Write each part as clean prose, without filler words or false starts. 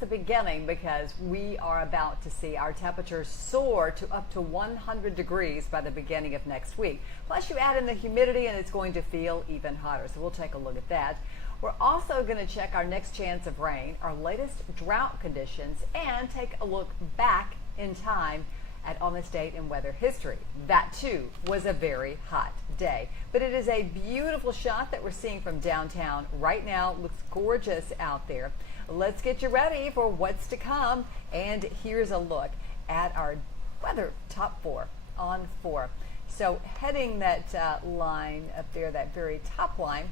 the beginning, because we are about to see our temperatures soar to up to 100 degrees by the beginning of next week. Plus, you add in the humidity and it's going to feel even hotter. So we'll take a look at that. We're also going to check our next chance of rain, our latest drought conditions, and take a look back in time at on this date in weather history. That too was a very hot day. But it is a beautiful shot that we're seeing from downtown right now. It looks gorgeous out there. Let's get you ready for what's to come. And here's a look at our weather top 4 on 4. So heading that line up there, that very top line,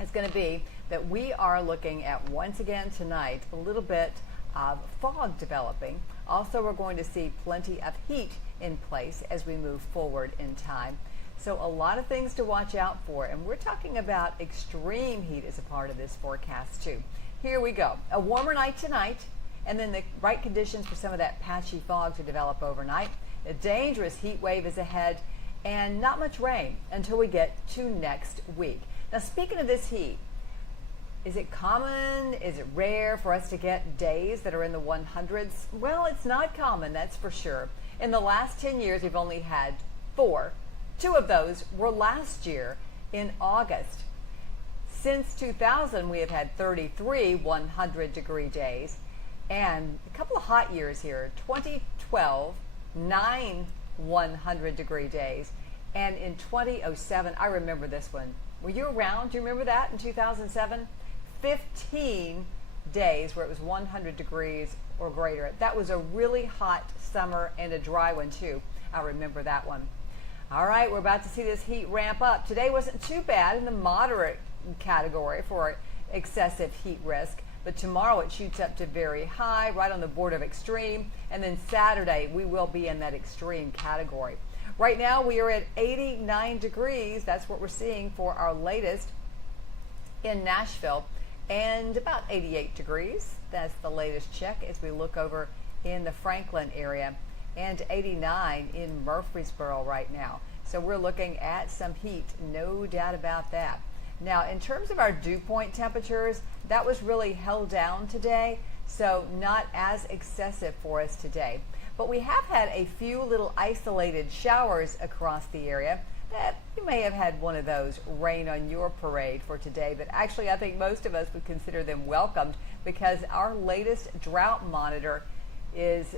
is going to be that we are looking at, once again tonight, a little bit of fog developing. Also, we're going to see plenty of heat in place as we move forward in time. So a lot of things to watch out for, and we're talking about extreme heat as a part of this forecast too. Here we go. A warmer night tonight, and then the right conditions for some of that patchy fog to develop overnight. A dangerous heat wave is ahead, and not much rain until we get to next week. Now, speaking of this heat, is it common? Is it rare for us to get days that are in the 100s? Well, it's not common, that's for sure. In the last 10 years, we've only had 4. 2 of those were last year in August. Since 2000, we have had 33 100-degree days, and a couple of hot years here. 2012, 9 100-degree days, and in 2007, I remember this one. Were you around? Do you remember that in 2007? 15 days where it was 100 degrees or greater. That was a really hot summer and a dry one too. I remember that one. All right, we're about to see this heat ramp up. Today wasn't too bad in the moderate category for excessive heat risk, but tomorrow it shoots up to very high, right on the border of extreme, and then Saturday we will be in that extreme category. Right now we are at 89 degrees. That's what we're seeing for our latest in Nashville, and about 88 degrees. That's the latest check as we look over in the Franklin area, and 89 in Murfreesboro right now. So we're looking at some heat, no doubt about that. Now, in terms of our dew point temperatures, that was really held down today, so not as excessive for us today. But we have had a few little isolated showers across the area. That you may have had one of those rain on your parade for today, but actually I think most of us would consider them welcomed, because our latest drought monitor is,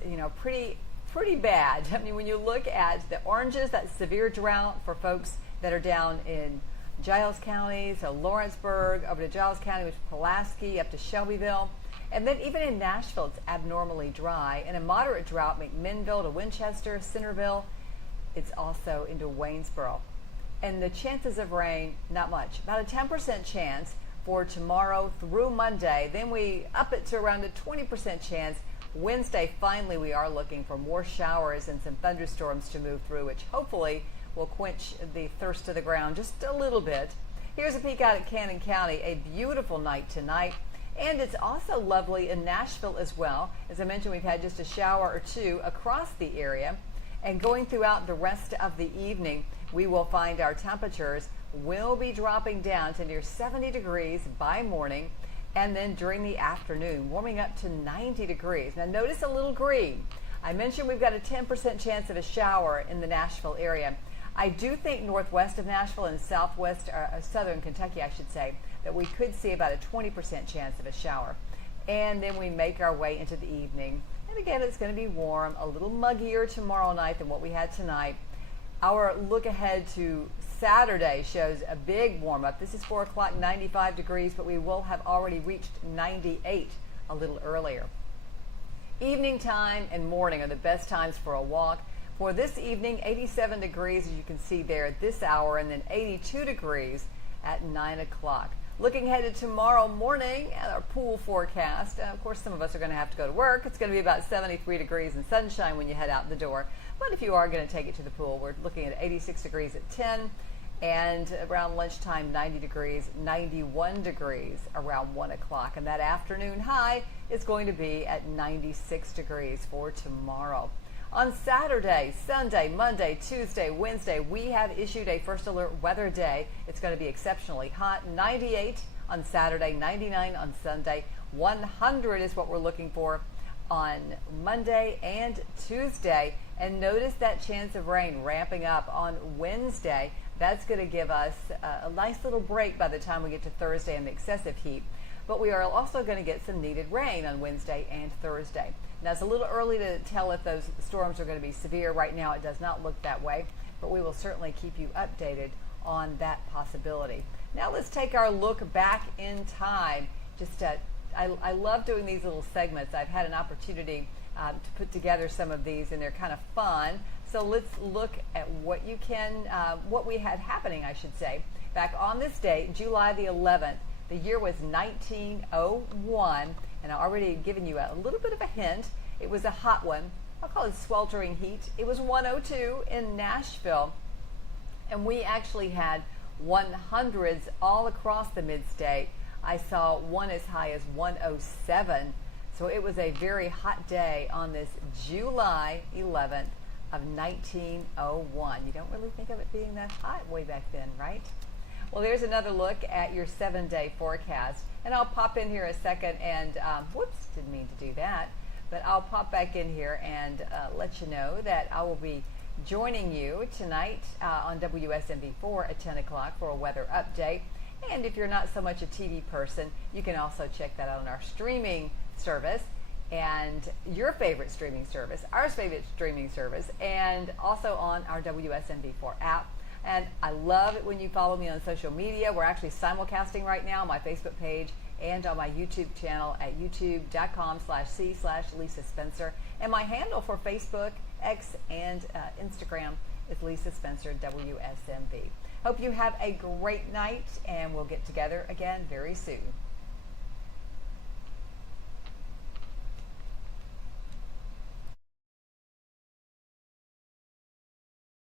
pretty bad. I mean, when you look at the oranges, that's severe drought for folks that are down in Giles County, so Lawrenceburg, over to Giles County, which is Pulaski, up to Shelbyville. And then even in Nashville, it's abnormally dry. And a moderate drought, McMinnville to Winchester, Centerville. It's also into Waynesboro. And the chances of rain, not much. About a 10% chance for tomorrow through Monday. Then we up it to around a 20% chance. Wednesday, finally, we are looking for more showers and some thunderstorms to move through, which hopefully will quench the thirst of the ground just a little bit. Here's a peek out at Cannon County. A beautiful night tonight. And it's also lovely in Nashville as well. As I mentioned, we've had just a shower or two across the area. And going throughout the rest of the evening, we will find our temperatures will be dropping down to near 70 degrees by morning. And then during the afternoon, warming up to 90 degrees. Now notice a little green. I mentioned we've got a 10% chance of a shower in the Nashville area. I do think northwest of Nashville and southwest, or southern Kentucky, I should say, that we could see about a 20% chance of a shower. And then we make our way into the evening. And again, it's going to be warm, a little muggier tomorrow night than what we had tonight. Our look ahead to Saturday shows a big warm up. This is 4 o'clock, 95 degrees, but we will have already reached 98 a little earlier. Evening time and morning are the best times for a walk. For this evening, 87 degrees, as you can see there at this hour, and then 82 degrees at 9 o'clock. Looking ahead to tomorrow morning at our pool forecast. Of course, some of us are going to have to go to work. It's going to be about 73 degrees and sunshine when you head out the door. But if you are going to take it to the pool, we're looking at 86 degrees at 10, and around lunchtime, 90 degrees, 91 degrees around 1 o'clock. And that afternoon high is going to be at 96 degrees for tomorrow. On Saturday, Sunday, Monday, Tuesday, Wednesday, we have issued a first alert weather day. It's going to be exceptionally hot, 98 on Saturday, 99 on Sunday, 100 is what we're looking for on Monday and Tuesday. And notice that chance of rain ramping up on Wednesday. That's going to give us a nice little break by the time we get to Thursday and the excessive heat. But we are also going to get some needed rain on Wednesday and Thursday. Now, it's a little early to tell if those storms are going to be severe. Right now, it does not look that way, but we will certainly keep you updated on that possibility. Now, let's take our look back in time. I love doing these little segments. I've had an opportunity to put together some of these, and they're kind of fun. So let's look at what we had happening, I should say. Back on this date, July the 11th, the year was 1901, and I already given you a little bit of a hint. It was a hot one. I'll call it sweltering heat. It was 102 in Nashville, and we actually had 100s all across the mid-state. I saw one as high as 107. So it was a very hot day on this July 11th of 1901. You don't really think of it being that hot way back then, right? Well, there's another look at your 7-day forecast. And I'll pop in here a second and, whoops, didn't mean to do that. But I'll pop back in here and let you know that I will be joining you tonight on WSMV4 at 10 o'clock for a weather update. And if you're not so much a TV person, you can also check that out on our streaming service and your favorite streaming service, our favorite streaming service, and also on our WSMV4 app. And I love it when you follow me on social media. We're actually simulcasting right now on my Facebook page and on my YouTube channel at youtube.com/c/Lisa Spencer. And my handle for Facebook, X, and Instagram is Lisa Spencer WSMV. Hope you have a great night, and we'll get together again very soon.